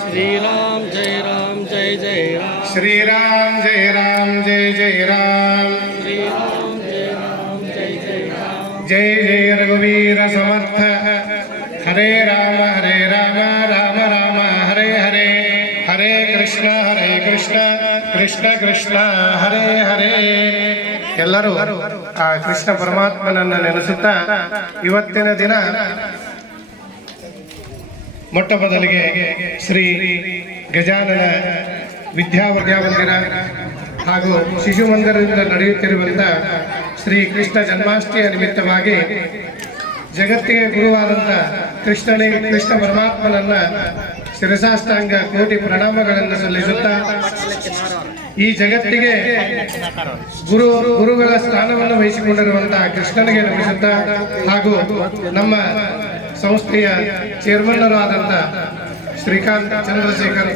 श्रीराम जय राम जय जय राम श्रीराम जय राम जय जय राम श्रीराम जय राम जय जय राम जय जय रघुवीर समर्थ हरे राम हरे राम राम राम हरे हरे हरे कृष्ण हरे कृष्ण कृष्ಣ ಕೃಷ್ಣ ಹರೇ ಹರೇ ಎಲ್ಲರೂ ಆ ಕೃಷ್ಣ ಪರಮಾತ್ಮನನ್ನ ನೆನೆಸುತ್ತಾ ಇವತ್ತಿನ ದಿನ ಮೊಟ್ಟ ಮೊದಲಿಗೆ ಶ್ರೀ ಗಜಾನನ ವಿದ್ಯಾವರ್ಗಾಮಂದಿರ ಹಾಗೂ ಶಿಶು ಮಂದಿರದಿಂದ ನಡೆಯುತ್ತಿರುವಂಥ ಶ್ರೀ ಕೃಷ್ಣ ಜನ್ಮಾಷ್ಟಮಿಯ ನಿಮಿತ್ತವಾಗಿ ಜಗತ್ತಿಗೆ ಗುರುವಾದಂಥ ಕೃಷ್ಣನೇ, ಕೃಷ್ಣ ಪರಮಾತ್ಮನನ್ನ ಶಿರಸಾಷ್ಟಾಂಗ ಕೋಟಿ ಪ್ರಣಾಮಗಳನ್ನು ಸಲ್ಲಿಸುತ್ತಾ ಈ ಜಗತ್ತಿಗೆ ಗುರು, ಗುರುಗಳ ಸ್ಥಾನವನ್ನು ವಹಿಸಿಕೊಂಡಿರುವಂತಹ ಕೃಷ್ಣನಿಗೆ ನಮಿಸುತ್ತಾ ಹಾಗೂ ನಮ್ಮ ಸಂಸ್ಥೆಯ ಚೇರ್ಮನ್ನರಾದಂಥ ಶ್ರೀಕಾಂತ್ ಚಂದ್ರಶೇಖರ್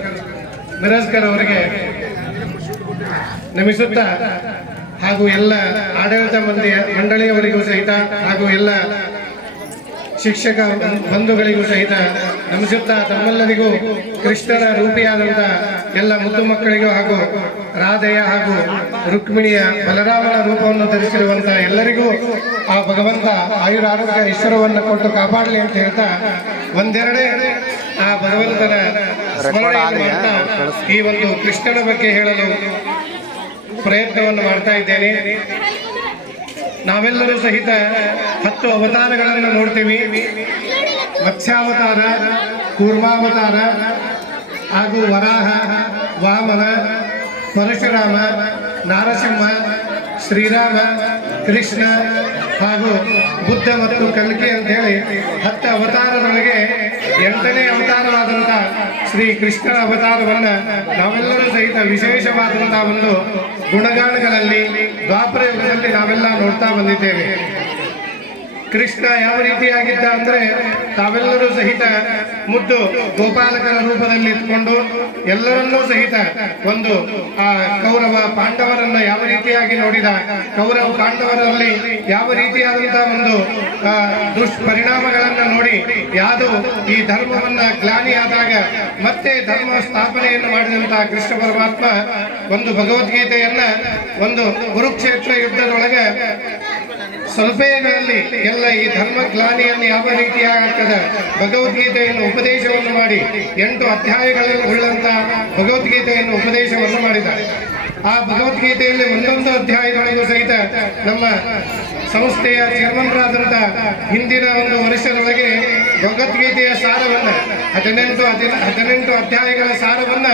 ಮಿರಜ್ಕರ್ ಅವರಿಗೆ ನಮಿಸುತ್ತಾ ಹಾಗೂ ಎಲ್ಲ ಆಡಳಿತ ಮಂದಿಯ ಮಂಡಳಿಯವರಿಗೂ ಸಹಿತ ಹಾಗೂ ಎಲ್ಲ ಶಿಕ್ಷಕ ಬಂಧುಗಳಿಗೂ ಸಹಿತ ನಮಿಸುತ್ತಾ ತಮ್ಮೆಲ್ಲರಿಗೂ ಕೃಷ್ಣನ ರೂಪಿಯಾದಂಥ ಎಲ್ಲ ಮುದ್ದು ಮಕ್ಕಳಿಗೂ ಹಾಗೂ ರಾಧೆಯ ಹಾಗೂ ರುಕ್ಮಿಣಿಯ ಬಲರಾಮನ ರೂಪವನ್ನು ಧರಿಸಿರುವಂಥ ಎಲ್ಲರಿಗೂ ಆ ಭಗವಂತ ಆಯುರ ಆರೋಗ್ಯ ಈಶ್ವರವನ್ನು ಕೊಟ್ಟು ಕಾಪಾಡಲಿ ಅಂತ ಹೇಳ್ತಾ ಒಂದೆರಡೇ ಆ ಭಗವಂತನ ಈ ಒಂದು ಕೃಷ್ಣನ ಬಗ್ಗೆ ಹೇಳಲು ಪ್ರಯತ್ನವನ್ನು ಮಾಡ್ತಾ ಇದ್ದೇನೆ. ನಾವೆಲ್ಲರೂ ಸಹಿತ ಹತ್ತು ಅವತಾರಗಳನ್ನು ನೋಡ್ತೀವಿ. ಮತ್ಸ್ಯಾವತಾರ, ಕೂರ್ಮಾವತಾರ ಹಾಗೂ ವರಾಹ, ವಾಮನ, ಪರಶುರಾಮ, ನಾರಸಿಂಹ, ಶ್ರೀರಾಮ, ಕೃಷ್ಣ ಹಾಗೂ ಬುದ್ಧ ಮತ್ತು ಕಲ್ಕಿ ಅಂತೇಳಿ ಹತ್ತು ಅವತಾರದೊಳಗೆ ಎಂಟನೇ ಅವತಾರವಾದಂಥ ಶ್ರೀ ಕೃಷ್ಣನ ಅವತಾರವನ್ನು ನಾವೆಲ್ಲರೂ ಸಹಿತ ವಿಶೇಷವಾದಂಥ ಒಂದು ಗುಣಗಾನಗಳಲ್ಲಿ ದ್ವಾಪರ ಯುಗದಲ್ಲಿ ನಾವೆಲ್ಲ ನೋಡ್ತಾ ಬಂದಿದ್ದೇವೆ. ಕೃಷ್ಣ ಯಾವ ರೀತಿಯಾಗಿದ್ದ ಅಂದರೆ ತಾವೆಲ್ಲರೂ ಸಹಿತ ಮುದ್ದು ಗೋಪಾಲಕರ ರೂಪದಲ್ಲಿ ಇಟ್ಕೊಂಡು ಎಲ್ಲರನ್ನೂ ಸಹಿತ ಒಂದು ಆ ಕೌರವ ಪಾಂಡವರನ್ನ ಯಾವ ರೀತಿಯಾಗಿ ನೋಡಿದ, ಕೌರವ ಪಾಂಡವರಲ್ಲಿ ಯಾವ ರೀತಿಯಾದಂತಹ ಒಂದು ದುಷ್ಪರಿಣಾಮಗಳನ್ನ ನೋಡಿ ಯಾವುದು ಈ ಧರ್ಮವನ್ನ ಗ್ಲಾನಿಯಾದಾಗ ಮತ್ತೆ ಧರ್ಮ ಸ್ಥಾಪನೆಯನ್ನು ಮಾಡಿದಂತಹ ಕೃಷ್ಣ ಪರಮಾತ್ಮ ಒಂದು ಭಗವದ್ಗೀತೆಯನ್ನ ಒಂದು ಕುರುಕ್ಷೇತ್ರ ಯುದ್ಧದೊಳಗೆ ಸ್ವಲ್ಪಗಳಲ್ಲಿ ಎಲ್ಲ ಈ ಧರ್ಮ ಗ್ಲಾನಿಯನ್ನು ಯಾವ ರೀತಿಯಾಗ್ತದೆ? ಭಗವದ್ಗೀತೆಯನ್ನು ಉಪದೇಶವನ್ನು ಮಾಡಿ. ಎಂಟು ಅಧ್ಯಾಯಗಳಲ್ಲಿ ಉಳ್ಳಂತ ಭಗವದ್ಗೀತೆಯನ್ನು ಉಪದೇಶವನ್ನು ಮಾಡಿದ ಆ ಭಗವದ್ಗೀತೆಯಲ್ಲಿ ಒಂದೊಂದು ಅಧ್ಯಾಯದೊಳಗೂ ಸಹಿತ ನಮ್ಮ ಸಂಸ್ಥೆಯ ಚೇರ್ಮನ್ರಾದಂಥ ಹಿಂದಿನ ಒಂದು ವರ್ಷದೊಳಗೆ ಭಗವದ್ಗೀತೆಯ ಸಾರವನ್ನು, ಹದಿನೆಂಟು ಹದಿನ ಹದಿನೆಂಟು ಅಧ್ಯಾಯಗಳ ಸಾರವನ್ನ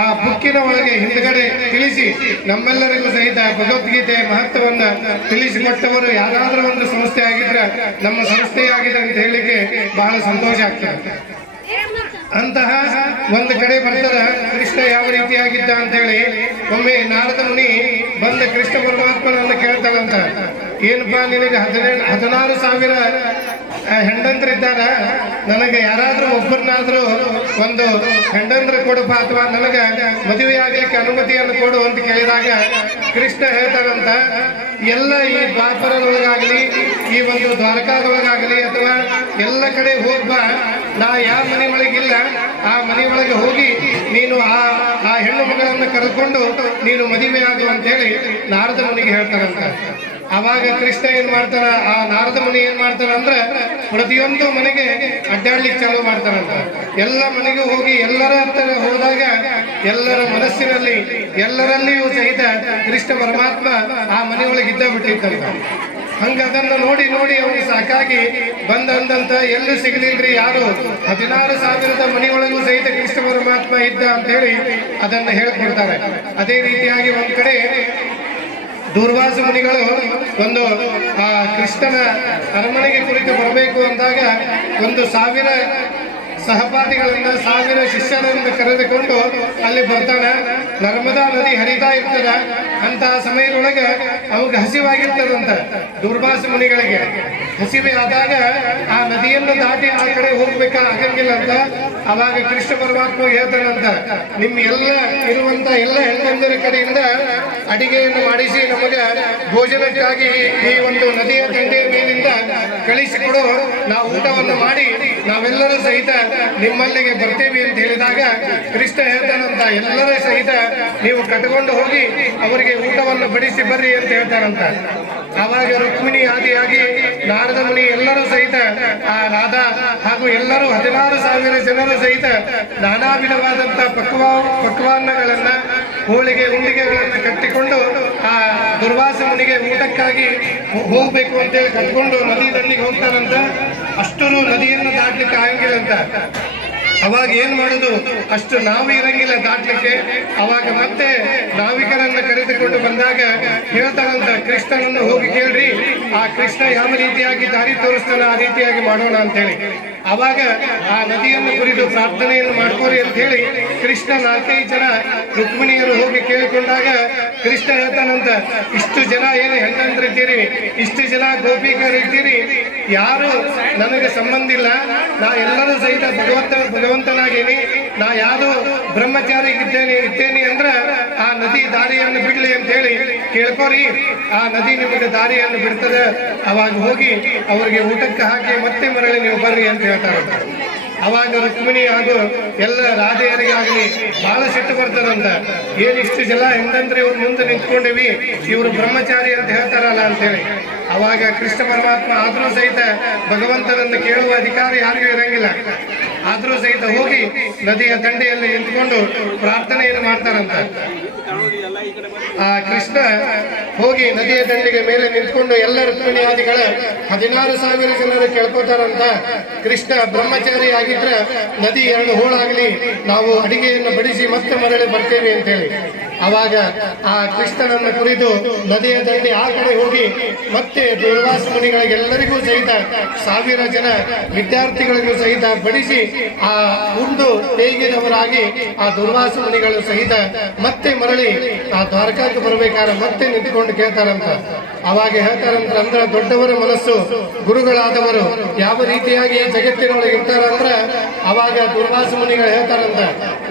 ಆ ಬುಕ್ಕಿನ ಒಳಗೆ ಹಿಂದ್ಗಡೆ ತಿಳಿಸಿ, ನಮ್ಮೆಲ್ಲರಿಗೂ ಸಹಿತ ಭಗವದ್ಗೀತೆಯ ಮಹತ್ವವನ್ನ ತಿಳಿಸಿಕೊಟ್ಟವರು ಯಾರಾದರೂ ಒಂದು ಸಂಸ್ಥೆ ಆಗಿದ್ರೆ ನಮ್ಮ ಸಂಸ್ಥೆ ಆಗಿದೆ ಅಂತ ಹೇಳಲಿಕ್ಕೆ ಬಹಳ ಸಂತೋಷ ಆಗ್ತದೆ. ಅಂತಹ ಒಂದು ಕಡೆ ಬರ್ತದ ಕೃಷ್ಣ ಯಾವ ರೀತಿಯಾಗಿದ್ದ ಅಂತ ಹೇಳಿ, ಒಮ್ಮೆ ನಾರದ ಮುನಿ ಬಂದ ಕೃಷ್ಣ ಏನಪ್ಪಾ ನಿನಗೆ ಹದಿನೆಂಟು ಹದಿನಾರು ಸಾವಿರ ಹೆಂಡಂದ್ರಿದ್ದಾರ? ನನಗೆ ಯಾರಾದರೂ ಒಬ್ಬರನ್ನಾದರೂ ಒಂದು ಹೆಂಡಂದ್ರ ಕೊಡಪ್ಪ ಅಥವಾ ನನಗೆ ಮದುವೆ ಆಗಲಿಕ್ಕೆ ಅನುಮತಿಯನ್ನು ಕೊಡು ಅಂತ ಕೇಳಿದಾಗ ಕೃಷ್ಣ ಹೇಳ್ತಾರಂತ, ಎಲ್ಲ ಈ ದ್ವಾಪರದೊಳಗಾಗಲಿ, ಈ ಒಂದು ದ್ವಾರಕಾದೊಳಗಾಗಲಿ ಅಥವಾ ಎಲ್ಲ ಕಡೆ ಹೋಗ್ಬ ನಾ ಯಾವ ಮನೆ ಒಳಗಿಲ್ಲ. ಆ ಮನೆ ಒಳಗೆ ಹೋಗಿ ನೀನು ಆ ಆ ಹೆಣ್ಣು ಮಗಳನ್ನು ಕರೆದುಕೊಂಡು ನೀನು ಮದುವೆ ಆಗು ಅಂತೇಳಿ ನಾರದ ಮನೆಗೆ ಹೇಳ್ತಾರಂತ. ಅವಾಗ ಕೃಷ್ಣ ಏನ್ ಮಾಡ್ತಾರ ಆ ನಾರದ ಮನೆ ಏನ್ ಮಾಡ್ತಾರ ಅಂದ್ರೆ ಪ್ರತಿಯೊಂದು ಮನೆಗೆ ಅಡ್ಡಾಡ್ಲಿಕ್ಕೆ ಚಾಲೂ ಮಾಡ್ತಾರಂತ ಎಲ್ಲ ಮನೆಗೆ ಹೋಗಿ ಎಲ್ಲರ ಹತ್ತಿರ ಹೋದಾಗ ಎಲ್ಲರ ಮನಸ್ಸಿನಲ್ಲಿ ಎಲ್ಲರಲ್ಲಿಯೂ ಸಹಿತ ಕೃಷ್ಣ ಪರಮಾತ್ಮ ಆ ಮನೆಯೊಳಗೆ ಇದ್ದ ಬಿಟ್ಟಿದ್ದಂತ. ಹಂಗ ಅದನ್ನ ನೋಡಿ ನೋಡಿ ಅವ್ರಿಗೆ ಸಾಕಾಗಿ ಬಂದಂತ ಎಲ್ಲೂ ಸಿಗಲಿಲ್ರಿ ಯಾರು? ಹದಿನಾರು ಸಾವಿರದ ಮನೆಯೊಳಗೂ ಸಹಿತ ಕೃಷ್ಣ ಪರಮಾತ್ಮ ಇದ್ದ ಅಂತ ಹೇಳಿ ಅದನ್ನ ಹೇಳ್ಕೊಡ್ತಾರೆ. ಅದೇ ರೀತಿಯಾಗಿ ಒಂದ್ ಕಡೆ ದೂರ್ವಾಸ ಮುನಿಗಳು ಒಂದು, ಆ ಕೃಷ್ಣನ ಅರಮನೆಗೆ ಕುರಿತು ಬರಬೇಕು ಅಂದಾಗ ಒಂದು ಸಾವಿರ ಸಹಪಾಠಿಗಳನ್ನ, ಸಾವಿರ ಶಿಷ್ಯರನ್ನು ಕರೆದುಕೊಂಡು ಅಲ್ಲಿ ಬರ್ತಾನೆ. ನರ್ಮದಾ ನದಿ ಹರಿತಾ ಇರ್ತದ. ಅಂತಹ ಸಮಯದೊಳಗೆ ಅವಾಗ ಹಸಿವಾಗಿರ್ತದಂತ ದುರ್ವಾಸ ಮುನಿಗಳಿಗೆ. ಹಸಿವೆ ಆದಾಗ ಆ ನದಿಯನ್ನು ದಾಟಿ ಆ ಕಡೆ ಹೋಗ್ಬೇಕಾ ಆಗಂಗಿಲ್ಲ ಅಂತ ಅವಾಗ ಕೃಷ್ಣ ಪರಮಾತ್ಮ ಹೇಳ್ತಾನಂತ ನಿಮ್ಮ ಎಲ್ಲ ಇರುವಂತ ಎಲ್ಲ ಹೆಣ್ಣಂದರ ಕಡೆಯಿಂದ ಅಡಿಗೆಯನ್ನು ಮಾಡಿಸಿ ನಮಗೆ ಭೋಜನಕ್ಕಾಗಿ ಈ ಒಂದು ನದಿಯ ದಂಡೆಯ ಮೇಲಿಂದ ಕಳಿಸಿಕೊಡು. ನಾವು ಊಟವನ್ನು ಮಾಡಿ ನಾವೆಲ್ಲರೂ ಸಹಿತ ನಿಮ್ಮಲ್ಲಿಗೆ ಬರ್ತೇವೆ ಅಂತ ಹೇಳಿದಾಗ ಕೃಷ್ಣ ಹೇಳ್ತಾನಂತ, ಎಲ್ಲರ ಸಹಿತ ನೀವು ಕಟ್ಕೊಂಡು ಹೋಗಿ ಅವರಿಗೆ ಊಟವನ್ನು ಬಡಿಸಿ ಬರ್ರಿ ಅಂತ ಹೇಳ್ತಾರಂತ ಆವಾಗ ರುಕ್ಮಿಣಿ ಆದಿಯಾಗಿ ನಾರದ ಮುನಿ ಎಲ್ಲರೂ ಸಹಿತ, ಆ ರಾಧಾ ಹಾಗೂ ಎಲ್ಲರೂ ಹದಿನಾರು ಸಾವಿರ ಜನರು ಸಹಿತ ನಾನಾ ವಿಧವಾದಂತ ಪಕ್ವಾ, ಪಕ್ವಾನ್ನಗಳನ್ನ ಹೋಳಿಗೆ ಉಂಡಿಗೆಗಳನ್ನು ಕಟ್ಟಿಕೊಂಡು ಆ ದುರ್ವಾಸ ಮುನಿಗೆ ಊಟಕ್ಕಾಗಿ ಹೋಗ್ಬೇಕು ಅಂತೇಳಿ ಕಟ್ಕೊಂಡು ನದಿ ದಂಡಿಗೆ ಹೋಗ್ತಾರಂತ ಅಷ್ಟರು ನದಿಯನ್ನು ದಾಟ್ಲಿಕ್ಕೆ ಆಗಂಗಿಲ್ಲ ಅಂತ. ಅವಾಗ ಏನ್ ಮಾಡುದು? ಅಷ್ಟು ನಾವು ಇರಂಗಿಲ್ಲ ದಾಟ್ಲಿಕ್ಕೆ. ಅವಾಗ ಮತ್ತೆ ನಾವಿಕರನ್ನ ಕರೆದುಕೊಂಡು ಬಂದಾಗ ಹೇಳ್ತಾನಂತ ಕೃಷ್ಣನನ್ನು ಹೋಗಿ ಕೇಳ್ರಿ. ಆ ಕೃಷ್ಣ ಯಾವ ರೀತಿಯಾಗಿ ದಾರಿ ತೋರಿಸ್ತಾನ ಆ ರೀತಿಯಾಗಿ ಮಾಡೋಣ ಅಂತೇಳಿ. ಅವಾಗ ಆ ನದಿಯನ್ನು ಕುರಿತು ಪ್ರಾರ್ಥನೆಯನ್ನು ಮಾಡ್ಕೋರಿ ಅಂತ ಹೇಳಿ ಕೃಷ್ಣ ನಾಲ್ಕೈದು ಜನ ರುಕ್ಮಿಣಿಯರು ಹೋಗಿ ಕೇಳಿಕೊಂಡಾಗ ಕೃಷ್ಣ ಹೇಳ್ತಾನಂತ ಇಷ್ಟು ಜನ ಏನು ಹೆಂಗಂದ್ರಿದ್ದೀರಿ ಇಷ್ಟು ಜನ ಗೋಪಿಕರಿದ್ದೀರಿ ಯಾರು ನನಗೆ ಸಂಬಂಧ ಇಲ್ಲ. ನಾ ಎಲ್ಲರೂ ಸಹಿತ ಭಗವಂತ ಭಗವಂತನಾಗೇನಿ. ನಾ ಯಾರು ಬ್ರಹ್ಮಚಾರಿ ಇದ್ದೇನೆ ಇದ್ದೇನೆ ಅಂದ್ರೆ ಆ ನದಿ ದಾರಿಯನ್ನು ಬಿಡಲಿ ಅಂತ ಹೇಳಿ ಕೇಳ್ಕೋರಿ. ಆ ನದಿ ನಿಮಗೆ ದಾರಿಯನ್ನು ಬಿಡ್ತದೆ. ಅವಾಗ ಹೋಗಿ ಅವರಿಗೆ ಊಟಕ್ಕೆ ಹಾಕಿ ಮತ್ತೆ ಮರಳಿ ನೀವು ಬರ್ರಿ ಅಂತ ಹೇಳ್ತಾರೆ. ಅವಾಗ ರುಕ್ಮಿಣಿ ಹಾಗೂ ಎಲ್ಲ ರಾಧೆಯರಿಗಾಗಲಿ ಬಹಳ ಸಿಟ್ಟು ಬರ್ತದಂತ ಏನ್ ಇಷ್ಟು ಜನ ಹೆಂಗಂದ್ರೆ ಇವ್ರು ಮುಂದೆ ನಿಂತ್ಕೊಂಡಿವಿ, ಇವರು ಬ್ರಹ್ಮಚಾರಿ ಅಂತ ಹೇಳ್ತಾರಲ್ಲ ಅಂತೇಳಿ. ಅವಾಗ ಕೃಷ್ಣ ಪರಮಾತ್ಮ ಆದ್ರೂ ಸಹಿತ ಭಗವಂತನನ್ನು ಕೇಳುವ ಅಧಿಕಾರ ಯಾರಿಗೂ ಇರಂಗಿಲ್ಲ. ಆದ್ರೂ ಸಹಿತ ಹೋಗಿ ನದಿಯ ದಂಡೆಯಲ್ಲಿ ನಿಂತ್ಕೊಂಡು ಪ್ರಾರ್ಥನೆಯನ್ನು ಮಾಡ್ತಾರಂತ. ಆ ಕೃಷ್ಣ ಹೋಗಿ ನದಿಯ ದಂಡೆಗೆ ಮೇಲೆ ನಿಂತ್ಕೊಂಡು ಎಲ್ಲ ರುಕ್ಮಿಣಿಯಾದಿಗಳ ಹದಿನಾರು ಸಾವಿರ ಜನರು ಕೇಳ್ಕೊತಾರಂತ. ಕೃಷ್ಣ ಬ್ರಹ್ಮಚಾರಿ ಆಗಿದ್ರೆ ನದಿ ಎರಡು ಹೋಳಾಗಲಿ, ನಾವು ಅಡಿಗೆಯನ್ನು ಬಡಿಸಿ ಮತ್ತೆ ಮರಳಿ ಬರ್ತೇವೆ ಅಂತೇಳಿ. ಅವಾಗ ಆ ಕೃಷ್ಣನನ್ನು ಕುರಿತು ನದಿಯ ದಂಡೆ ಆ ಕಡೆ ಹೋಗಿ ಮತ್ತೆ ದುರ್ವಾಸ ಮುನಿಗಳಿಗೆಲ್ಲರಿಗೂ ಸಹಿತ ಸಾವಿರ ಜನ ವಿದ್ಯಾರ್ಥಿಗಳಿಗೂ ಸಹಿತ ಬಡಿಸಿ ಆ ಉಂಡು ತೇಗಿದವರಾಗಿ ಆ ದುರ್ವಾಸ ಮುನಿಗಳು ಸಹಿತ ಮತ್ತೆ ಮರಳಿ ಆ ದ್ವಾರಕಾಕ್ಕೆ ಬರಬೇಕಾದ್ರೆ ಮತ್ತೆ ನಿಂತ್ಕೊಂಡು ಕೇಳ್ತಾರಂತ. ಅವಾಗ ಹೇಳ್ತಾರಂತ ಅಂದ್ರೆ ದೊಡ್ಡವರ ಮನಸ್ಸು, ಗುರುಗಳಾದವರು. ಯಾವ ರೀತಿಯಾಗಿ ಜಗತ್ತಿನೊಳಗೆ ಇರ್ತಾರಂದ್ರೆ ಅವಾಗ ದುರ್ವಾಸ ಮುನಿಗಳು ಹೇಳ್ತಾರಂತ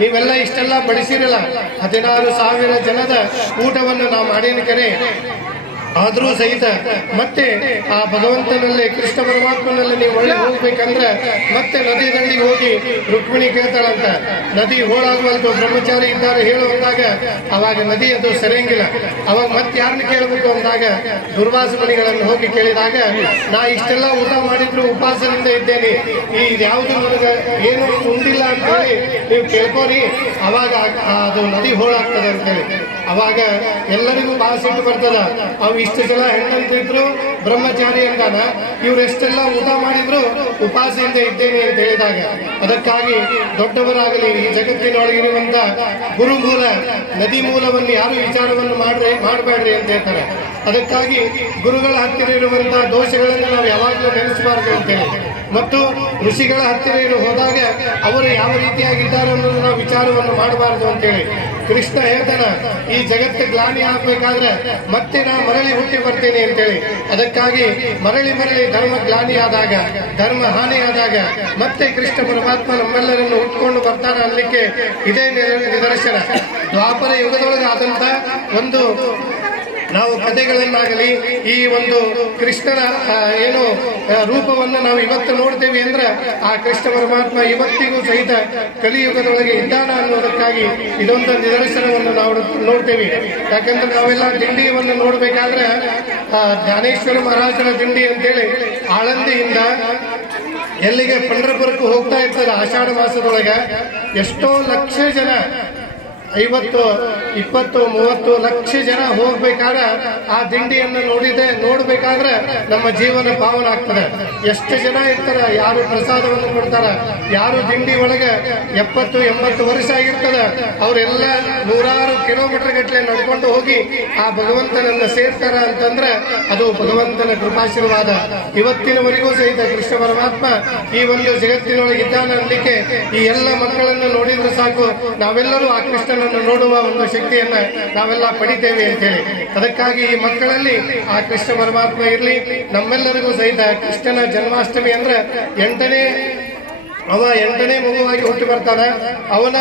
ನೀವೆಲ್ಲ ಇಷ್ಟೆಲ್ಲ ಬಡಿಸಿರಲ್ಲ. ಹದಿನಾರು ಸಾವಿರ ಜನದ ಊಟವನ್ನು ನಾವು ಮಾಡಿನ ಕರೆ. ಆದರೂ ಸಹಿತ ಮತ್ತೆ ಆ ಭಗವಂತನಲ್ಲೇ, ಕೃಷ್ಣ ಪರಮಾತ್ಮನಲ್ಲಿ ನೀವು ಒಳ್ಳೆ ಹೋಗ್ಬೇಕಂದ್ರೆ ಮತ್ತೆ ನದಿ ದಂಡಿಗೆ ಹೋಗಿ ರುಕ್ಮಿಣಿ ಕೇಳ್ತಾಳಂತ. ನದಿ ಹೋಳಾಗುವಂತ ಬ್ರಹ್ಮಚಾರಿ ಇದ್ದಾರೆ ಹೇಳು ಅಂದಾಗ ಅವಾಗ ನದಿ ಅದು ಸರಿಯಂಗಿಲ್ಲ. ಅವಾಗ ಮತ್ತೆ ಯಾರನ್ನ ಕೇಳಬೇಕು ಅಂದಾಗ ದುರ್ವಾಸ ಮನಿಗಳನ್ನು ಹೋಗಿ ಕೇಳಿದಾಗ, ನಾ ಇಷ್ಟೆಲ್ಲ ಊಟ ಮಾಡಿದ್ರು ಉಪವಾಸದಿಂದ ಇದ್ದೇನೆ. ಈ ಯಾವುದು ನನಗೆ ಏನು ಉಂಡಿಲ್ಲ ಅಂತ ಹೇಳಿ ನೀವು ಕೇಳ್ಕೋರಿ. ಅವಾಗ ಅದು ನದಿ ಹೋಳಾಗ್ತದೆ ಅಂತೇಳಿ ಅವಾಗ ಎಲ್ಲರಿಗೂ ಭಾಳ ಸಿಟ್ಟು ಬರ್ತದ. ಅವು ಇಷ್ಟು ಜನ ಹೆಣ್ಣಂತಿದ್ರು ಬ್ರಹ್ಮಚಾರಿ ಅಂದಾನ. ಇವ್ರು ಎಷ್ಟೆಲ್ಲ ಊಟ ಮಾಡಿದ್ರು ಉಪವಾಸದಿಂದ ಇದ್ದೇನೆ ಅಂತ ಹೇಳಿದಾಗ, ಅದಕ್ಕಾಗಿ ದೊಡ್ಡವರಾಗಲಿ, ಈ ಜಗತ್ತಿನೊಳಗಿರುವಂತ ಗುರುಮೂಲ, ನದಿ ಮೂಲವನ್ನು ಯಾರು ವಿಚಾರವನ್ನು ಮಾಡ್ರಿ, ಮಾಡಬೇಡ್ರಿ ಅಂತ ಹೇಳ್ತಾರೆ. ಅದಕ್ಕಾಗಿ ಗುರುಗಳ ಹತ್ತಿರ ಇರುವಂತಹ ದೋಷಗಳನ್ನು ನಾವು ಯಾವಾಗಲೂ ಅಂತ ಅಂತೇಳಿ ಮತ್ತು ಋಷಿಗಳ ಹತ್ತಿರ ಇರು ಹೋದಾಗ ಅವರು ಯಾವ ರೀತಿಯಾಗಿದ್ದಾರೆ ಅನ್ನೋದು ನಾವು ವಿಚಾರವನ್ನು ಮಾಡಬಾರದು ಅಂತೇಳಿ. ಕೃಷ್ಣ ಹೇಳ್ತಾನ, ಈ ಜಗತ್ತು ಗ್ಲಾನಿ ಆಗ್ಬೇಕಾದ್ರೆ ಮತ್ತೆ ನಾ ಮರಳಿ ಹುಟ್ಟಿ ಬರ್ತೇನೆ ಅಂತೇಳಿ. ಅದಕ್ಕಾಗಿ ಮರಳಿ ಮರಳಿ ಧರ್ಮ ಗ್ಲಾನಿ ಆದಾಗ ಧರ್ಮ ಹಾನಿಯಾದಾಗ ಮತ್ತೆ ಕೃಷ್ಣ ಪರಮಾತ್ಮ ನಮ್ಮೆಲ್ಲರನ್ನು ಹುಟ್ಕೊಂಡು ಬರ್ತಾನೆ ಅನ್ನಲಿಕ್ಕೆ ಇದೇ ನಿದರ್ಶನ. ದ್ವಾಪರ ಯುಗದೊಳಗೆ ಆದಂತ ಒಂದು ನಾವು ಕಥೆಗಳನ್ನಾಗಲಿ ಈ ಒಂದು ಕೃಷ್ಣನ ಏನು ರೂಪವನ್ನು ನಾವು ಇವತ್ತು ನೋಡ್ತೇವೆ ಅಂದ್ರೆ ಆ ಕೃಷ್ಣ ಪರಮಾತ್ಮ ಇವತ್ತಿಗೂ ಸಹಿತ ಕಲಿಯುಗದೊಳಗೆ ಇದ್ದಾನ ಅನ್ನೋದಕ್ಕಾಗಿ ಇದೊಂದು ನಿದರ್ಶನವನ್ನು ನಾವು ನೋಡ್ತೇವೆ. ಯಾಕಂದ್ರೆ ನಾವೆಲ್ಲ ದಿಂಡಿಯನ್ನು ನೋಡಬೇಕಾದ್ರೆ ಜ್ಞಾನೇಶ್ವರ ಮಹಾರಾಜರ ದಿಂಡಿ ಅಂತೇಳಿ ಆಳಂದಿಯಿಂದ ಎಲ್ಲಿಗೆ ಪಂಡರಪುರಕ್ಕೂ ಹೋಗ್ತಾ ಇರ್ತದೆ ಆಷಾಢ ಮಾಸದೊಳಗೆ, ಎಷ್ಟೋ ಲಕ್ಷ ಜನ ಐವತ್ತು, ಇಪ್ಪತ್ತು, ಮೂವತ್ತು ಲಕ್ಷ ಜನ ಹೋಗ್ಬೇಕಾದ್ರೆ ಆ ದಿಂಡಿಯನ್ನು ನೋಡಿದೆ ನೋಡ್ಬೇಕಾದ್ರೆ ನಮ್ಮ ಜೀವನ ಪಾವನ ಆಗ್ತದೆ. ಎಷ್ಟು ಜನ ಇರ್ತಾರೆ, ಯಾರು ಪ್ರಸಾದವನ್ನು ಕೊಡ್ತಾರ, ಯಾರು ದಿಂಡಿ ಒಳಗೆ ಎಪ್ಪತ್ತು, ಎಂಬತ್ತು ವರ್ಷ ಆಗಿರ್ತದ, ಅವರೆಲ್ಲ ನೂರಾರು ಕಿಲೋಮೀಟರ್ ಗಟ್ಟಲೆ ನಡ್ಕೊಂಡು ಹೋಗಿ ಆ ಭಗವಂತನನ್ನ ಸೇರ್ತಾರ ಅಂತಂದ್ರೆ ಅದು ಭಗವಂತನ ಕೃಪಾಶೀರ್ವಾದ. ಇವತ್ತಿನವರೆಗೂ ಸಹಿತ ಕೃಷ್ಣ ಪರಮಾತ್ಮ ಈ ಒಂದು ಜಗತ್ತಿನೊಳಗೆ ಇದ್ದಾನ ಅನ್ಲಿಕ್ಕೆ ಈ ಎಲ್ಲ ಮಕ್ಕಳನ್ನು ನೋಡಿದ್ರೆ ಸಾಕು. ನಾವೆಲ್ಲರೂ ಆ ಕೃಷ್ಣನನ್ನು ನೋಡುವ ಒಂದು ಶಕ್ತಿಯನ್ನ ನಾವೆಲ್ಲ ಪಡಿತೇವೆ ಅಂತೇಳಿ ಅದಕ್ಕಾಗಿ ಈ ಮಕ್ಕಳಲ್ಲಿ ಆ ಕೃಷ್ಣ ಪರಮಾತ್ಮ ಇರಲಿ. ನಮ್ಮೆಲ್ಲರಿಗೂ ಸಹಿತ ಕೃಷ್ಣನ ಜನ್ಮಾಷ್ಟಮಿ ಅಂದ್ರೆ ಎಂಟನೇ ಅವ ಎಂಟನೇ ಮಗುವಾಗಿ ಹುಟ್ಟಿ ಬರ್ತಾನೆ. ಅವನ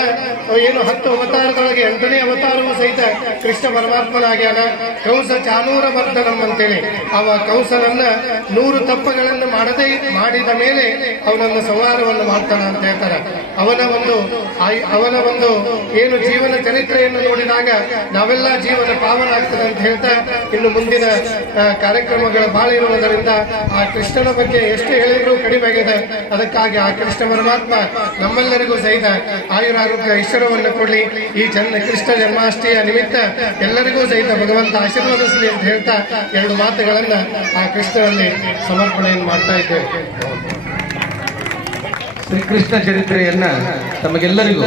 ಏನು ಹತ್ತು ಅವತಾರದೊಳಗೆ ಎಂಟನೇ ಅವತಾರವೂ ಸಹಿತ ಕೃಷ್ಣ ಪರಮಾತ್ಮನಾಗ್ಯಾನ. ಕಂಸ ಚಾನೂರ ವರ್ಧನಂ ಅಂತೇಳಿ. ಅವ ಕಂಸನನ್ನ ನೂರು ತಪ್ಪುಗಳನ್ನು ಮಾಡದೇ ಮಾಡಿದ ಮೇಲೆ ಅವನನ್ನು ಸಂಹಾರವನ್ನು ಮಾಡ್ತಾನ ಅಂತ ಹೇಳ್ತಾರೆ. ಅವನ ಒಂದು ಅವನ ಒಂದು ಏನು ಜೀವನ ಚರಿತ್ರೆಯನ್ನು ನೋಡಿದಾಗ ನಾವೆಲ್ಲ ಜೀವನ ಪಾವನ ಆಗ್ತದೆ ಅಂತ ಹೇಳ್ತಾ ಇನ್ನು ಮುಂದಿನ ಕಾರ್ಯಕ್ರಮಗಳ ಇರುವುದರಿಂದ ಆ ಕೃಷ್ಣನ ಬಗ್ಗೆ ಎಷ್ಟು ಹೇಳಿದ್ರು ಕಡಿಮೆ ಆಗಿದೆ. ಅದಕ್ಕಾಗಿ ಆ ಕೃಷ್ಣ ಪರಮಾತ್ಮ ನಮ್ಮೆಲ್ಲರಿಗೂ ಸಹಿತ ಆಯುರಾರೋಗ್ಯ ಐಶ್ವರ್ಯವನ್ನು ಕೊಡಲಿ. ಈ ಜನ್ಮ ಕೃಷ್ಣ ಜನ್ಮಾಷ್ಟಮಿಯ ನಿಮಿತ್ತ ಎಲ್ಲರಿಗೂ ಸಹಿತ ಭಗವಂತ ಆಶೀರ್ವಾದಿಸಲಿ ಅಂತ ಹೇಳ್ತಾ ಎರಡು ಮಾತುಗಳನ್ನ ಆ ಕೃಷ್ಣನಲ್ಲಿ ಸಮರ್ಪಣೆಯನ್ನು ಮಾಡ್ತಾ ಇದ್ದೇವೆ. ಶ್ರೀಕೃಷ್ಣ ಚರಿತ್ರೆಯನ್ನ ತಮಗೆಲ್ಲರಿಗೂ